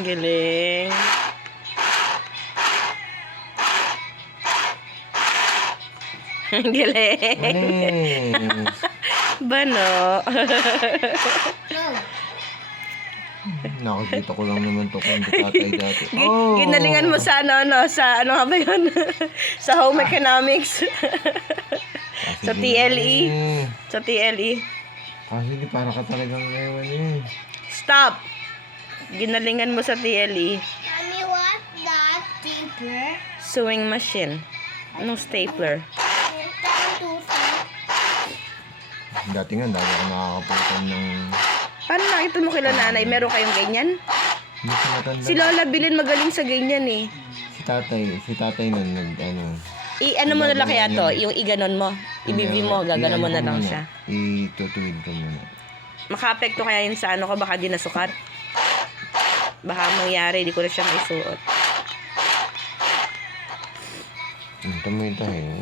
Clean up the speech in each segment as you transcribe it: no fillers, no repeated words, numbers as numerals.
Ang galing. Ang galing. Bano. Nakikita ko lang naman to kung tatay dati. Oh! Ginalingan mo sa sa ano nga ba yun? Sa home economics. Sa TLE. Sa TLE. Kasi di para ka talagang ewan eh. Stop! Ginalingan mo sa TLE. Mommy, what's that stapler? Sewing machine. Anong stapler? Dati nga, dati ako nakakaputan ng... Paano nakita mo kila nanay? Meron kayong ganyan? Hindi ko matanda. Si Lola Bilin magaling sa ganyan eh. Si tatay nun, I-ano mo na lang kaya to? Yung iganon mo. I-BV mo, gaganon mo na lang siya. Itutuwid ko muna. Maka-apekto kaya yun sa ano ko, baka di nasukat. Baka mangyari, di ko na siya maisuot. Tamoy tayo.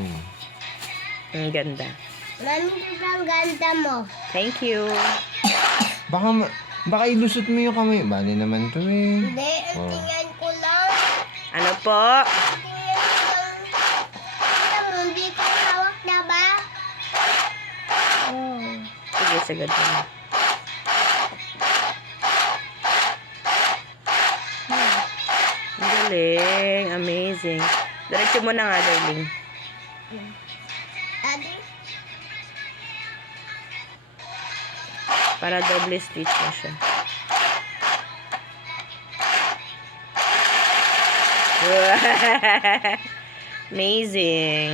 Ang ganda. Mami, ito ang ganda mo. Thank you. Baka ilusot mo yung kamay. Bali naman to eh. Hindi, Oh. tingnan ko lang. Ano po? Tingnan ko lang. Alam mo, hindi ko hawak na ba? Oh. Sige, sagad mo. Ang galing. Amazing. Diretso mo na nga, darling. Daddy? Para double stitch na siya. Amazing.